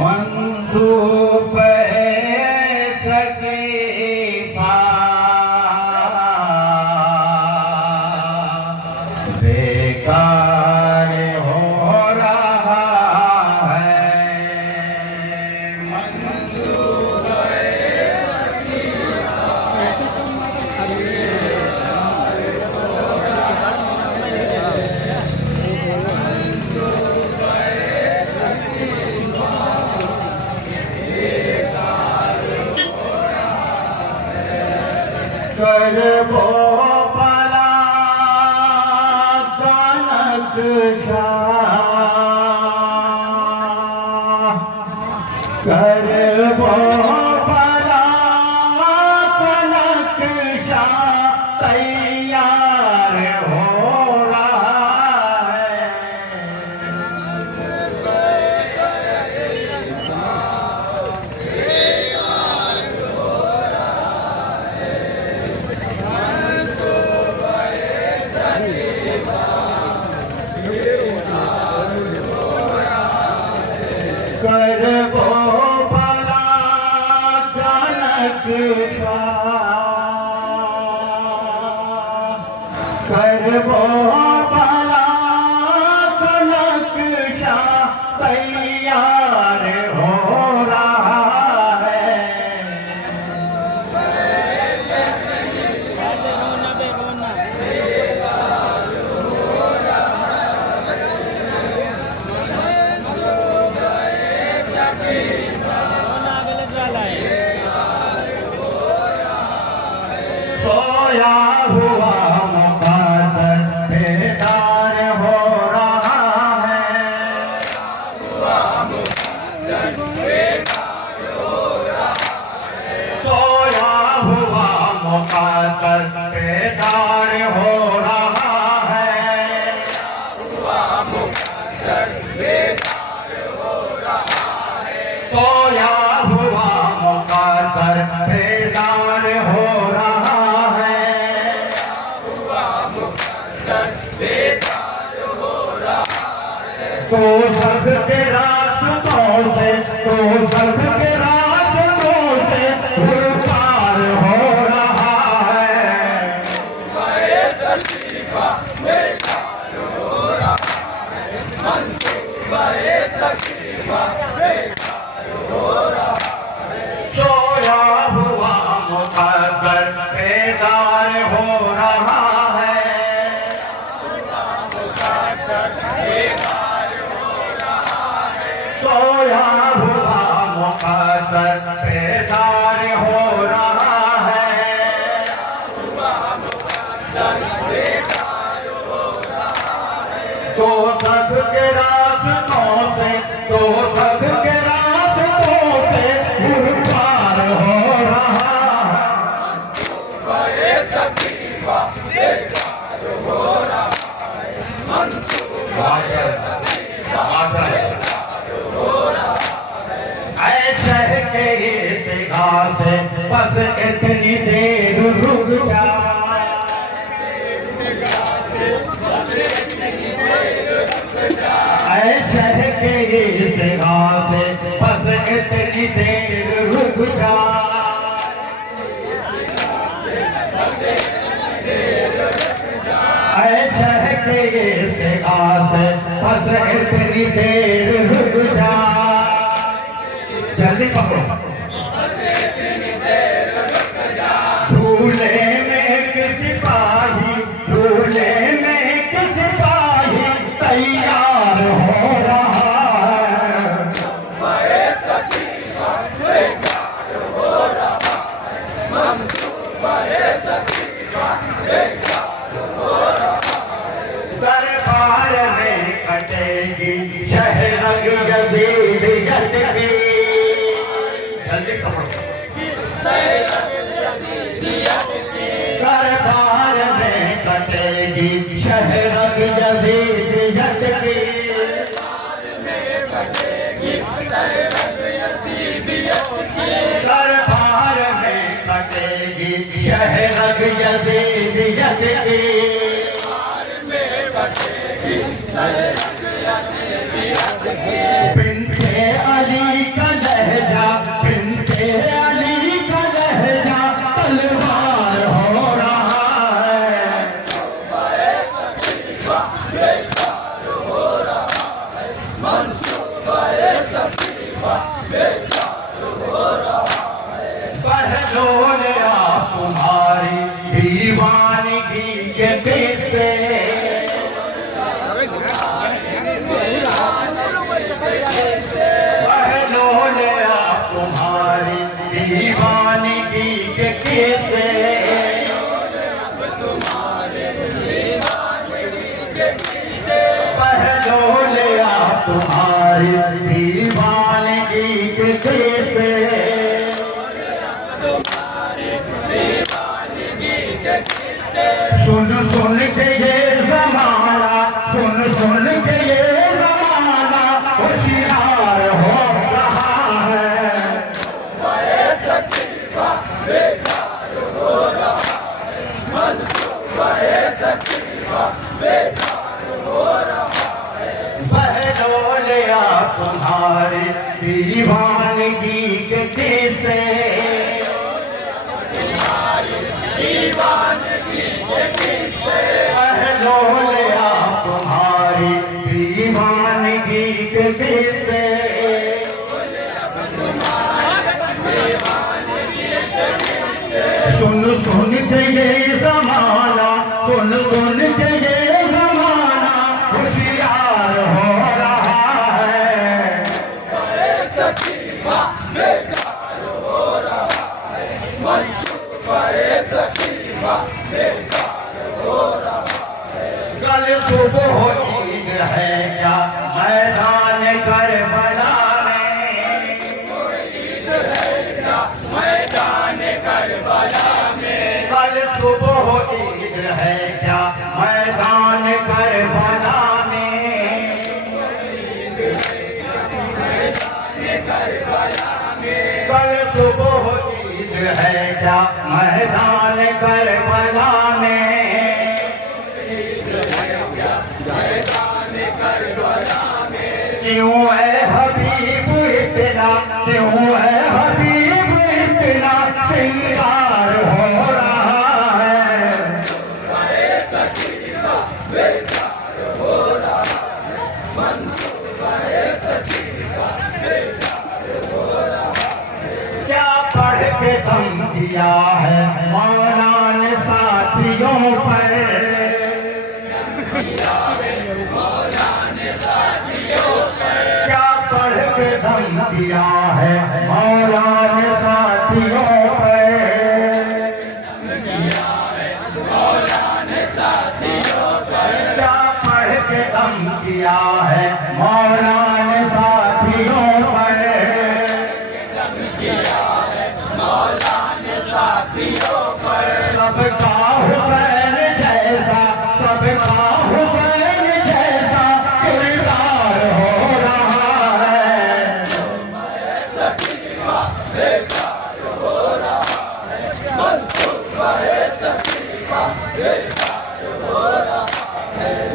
मनसूब बेकार हो रहा है। करबो भला कनक करबो भला कनक तैयार हो रहा है। करबो भला कनक करबो भला कनक तैयार हो रहा है। सोया हुआ मुकद्दर बेदार हो रहा है। सोया हुआ मुकद्दर बेदार हो रहा है। सोया हुआ मुकद्दर बेदार हो रहा है। तो सख के रास्तों से तो सख के रास्तों से पार हो रहा है। सोया हुआ मुकद्दर बेदार हो रहा है। सोया हुआ मुकद्दर बेदार हो रहा है। तो सख के रास्तों से तो सख के रास्तों से पार हो रहा है। ऐसे के इत्तिहा से बस इतनी देर रुक जा। ऐसे के इत्तिहा से बस इतनी देर रुक जा। ऐसे के इत्तिहा से बस इतनी देर रुक जा। जल्दी पकड़ो। झूले में किस सिपाही झूले में किस सिपाही तैयार हो रहा है। दरबार में कटेगी शहरग यजीद जद की। जल्दी पकड़ो। दरबार में कटेगी शहरग यजीद जद की। दरबार में कटेगी शहरग यजीद जद की। बिन्ते अली का लहजा, बिन्ते अली का लहजा तलवार हो रहा है। बहलोल आप तुम्हारी दीवानगी के किस्से, दीवानगी के किस्से, पहलोले आप तुम्हारी दीवानगी के किस्से, सुन सुन के ये जमाना, सुन सुन के ये जमाना होशियार हो रहा है। बहलोले आप तुम्हारी दीवानगी के किस्से, बहलोले आप तुम्हारी दीवानगी के किस्से, सुन सुन के ये जमाना, सुन सुन के ये जमाना होशियार हो रहा है। कल सुबह ईद है क्या मैदान करबला में, कल सुबह ईद है क्या मैदान करबला में, कल सुबह ईद है क्या मैदान करबला में, क्यों है हबीब इतना, क्यों है हबीब इतना श्रृंगार हो रहा है। क्या पढ़ के दम दिया है मौला ने साथियों पर, क्या पढ़ के दम दिया है मौला ने साथियों पर, क्या पढ़ के दम दिया है मौला ने साथियों पर, सबका हुसैन जैसा, सबका हुसैन जैसा किरदार हो रहा है।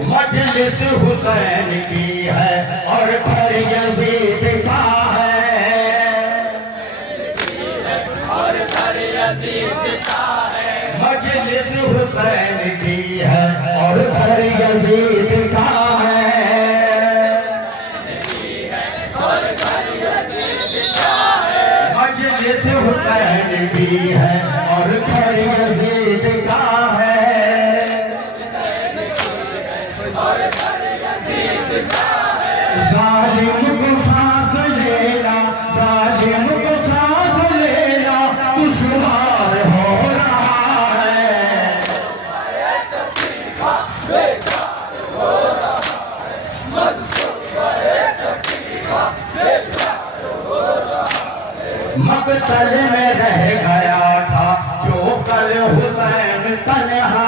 मजलिस हुसैन की है और घर यजीद का है, मजलिस हुसैन की है और घर यजीद का है, मजलिस हुसैन की है और घर यजीद का है। जालिम को सांस लेना, जालिम को सांस लेना दुश्वार हो रहा है। मकतल में रह गया था जो कल हुसैन तन्हा,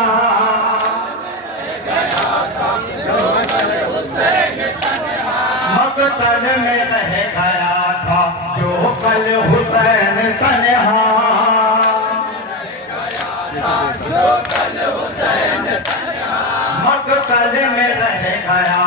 मकतल में रह गया था जो कल हुसैन तन्हा, मकतल में रह गया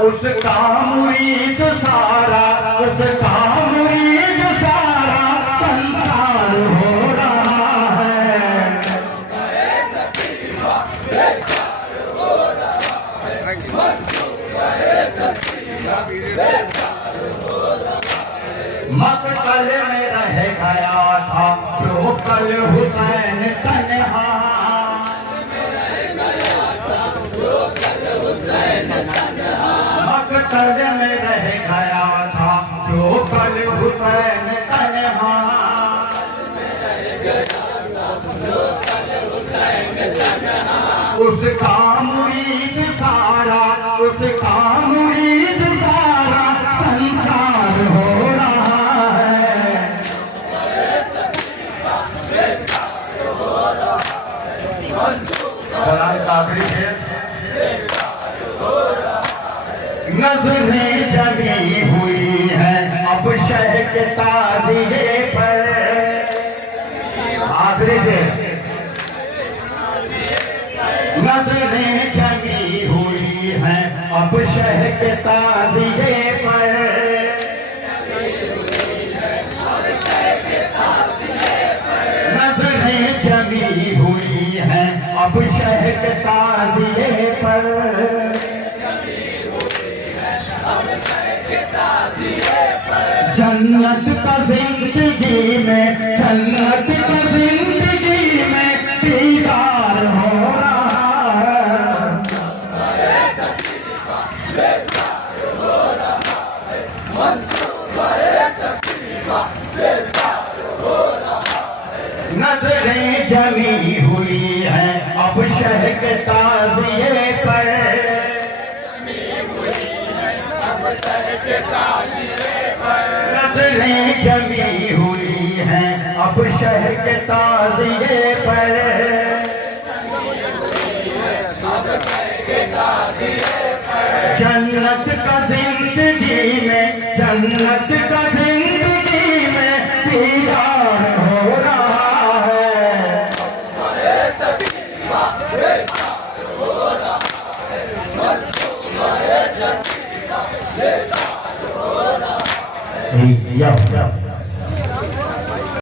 उसका मुरीद सारा, उसका मुरीद सारा संसार हो रहा है। मकतल में रह गया था जो कल हुसैन तन्हा, मकतल में रह गया था जो कल हुसैन तन्हा, उसका मुरीद सारा, उसका मुरीद सारा संसार हो रहा है। कुरान का आखिरी शेर, नजरें जमी हुई है अब शह के ताज़िए पर, आखिरी शेर, नजरें जमी हुई है अब शह के ताज़िए पर, नजरें जमी हुई है अब शह के ताज़िए पर, जन्नत का जिंदगी में, जन्नत का जिंदगी में दीदार हो रहा है। नजरें जमी हुई है अब शह के ताज़िए पर, नजरें जमी हुई है अब शह के ताज़िए पर, जन्नत का जिंदगी में, जन्नत का जिंदगी में दीदार हो रहा है। Yeah.